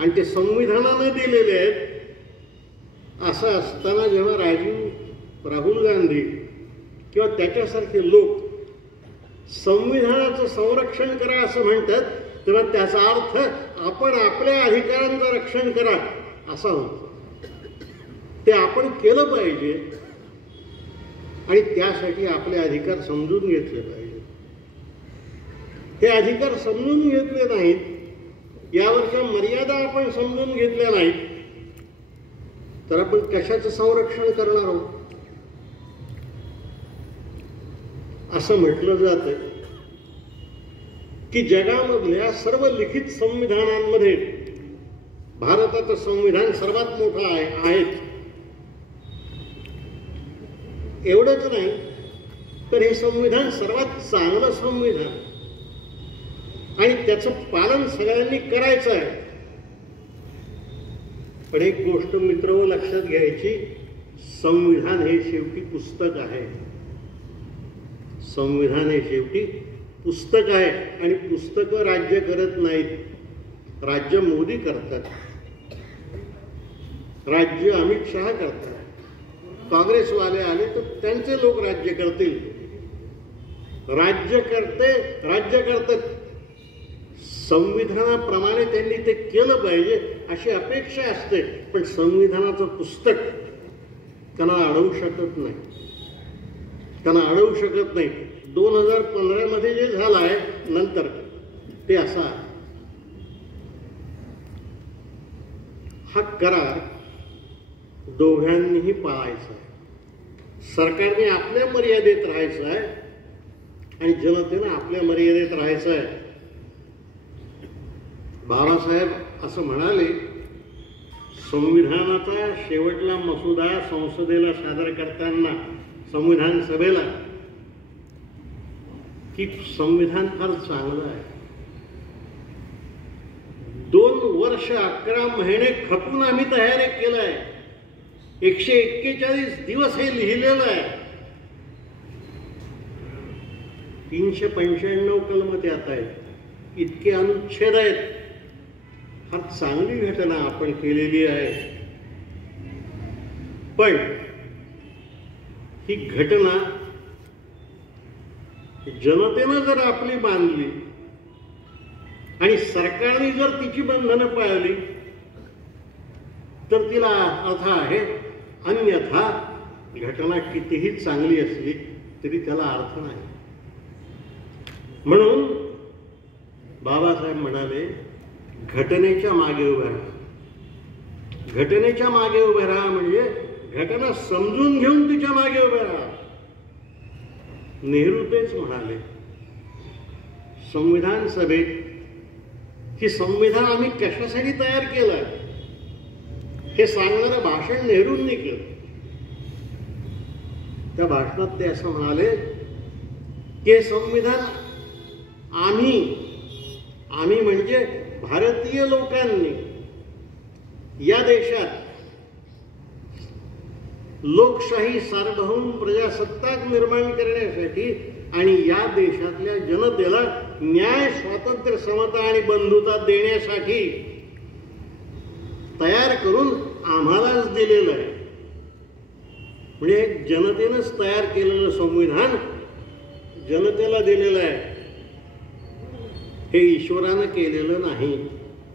आणि ते संविधानाने दिलेले आहेत. असं असताना जेव्हा राहुल गांधी किंवा त्याच्यासारखे लोक संविधानाचं संरक्षण करा असं म्हणतात, तेव्हा त्याचा अर्थ आपण आपल्या अधिकारांचं रक्षण करा असा होतो. ते आपण केलं पाहिजे आणि त्यासाठी आपले अधिकार समजून घेतले पाहिजे. हे अधिकार समजून घेतले नाहीत, यावरच्या मर्यादा आपण समजून घेतल्या नाहीत, तर आपण कशाचं संरक्षण करणार आहोत? असं म्हटलं जातं की जगामधल्या सर्व लिखित संविधानांमध्ये भारताचं संविधान सर्वात मोठं आहे. एवढंच नाही तर हे संविधान सर्वात चांगलं संविधान आणि त्याचं पालन सगळ्यांनी करायचं आहे. पण एक गोष्ट मित्रहो लक्षात घ्यायची, संविधान हे शेवटी पुस्तक आहे. संविधान हे शेवटी पुस्तक आहे आणि पुस्तकं राज्य करत नाहीत, राज्य मोदी करतात, राज्य अमित शहा करतात. काँग्रेसवाले आले तर त्यांचे लोक राज्य करतील. राज्य करतात. संविधानाप्रमाणे त्यांनी ते केलं पाहिजे अशी अपेक्षा असते. पण संविधानाचं पुस्तक त्यांना अडवू शकत नाही. 2015 मध्ये जे झालं आहे नंतर ते असा, हा करार दोघांनीही पाळायचा आहे. सरकारने आपल्या मर्यादेत राहायचं आहे आणि जनतेनं आपल्या मर्यादेत राहायचं आहे. बाबासाहेब असं म्हणाले, संविधानाचा शेवटला मसुदा संसदेला सादर करताना संविधान सभेला, की संविधान फार चांगलं आहे. 2 वर्ष 11 महिने खपून आम्ही तयारी केलंय. 141 दिवस हे लिहिलेलं आहे. 395 कलम त्यात आहेत, इतके अनुच्छेद आहेत. फार चांगली घटना आपण केलेली आहे. पण ही घटना जनतेनं जर आपली बांधली आणि सरकारने जर तिची बंधनं पाळली तर तिला अर्थ आहे. अन्यथा घटना कितीही चांगली असली तरी त्याला अर्थ नाही. म्हणून बाबासाहेब म्हणाले, घटनेच्या मागे उभे राहा. घटनेच्या मागे उभे राहा म्हणजे घटना समजून घेऊन तिच्या मागे उभे राहा. नेहरू तेच म्हणाले संविधान सभेत, की संविधान आम्ही कशासाठी तयार केलं हे सांगणारं भाषण नेहरूंनी केलं. त्या भाषणात ते असं म्हणाले की संविधान आम्ही म्हणजे भारतीय लोकांनी या देशात लोकशाही सार्वभौम प्रजासत्ताक निर्माण करण्यासाठी आणि या देशातल्या जनतेला न्याय, स्वातंत्र्य, समता आणि बंधुता देण्यासाठी तयार करून आम्हालाच दिलेलं आहे. म्हणजे जनतेनंच तयार केलेलं संविधान जनतेला दिलेलं आहे. हे ईश्वरानं केलेलं नाही.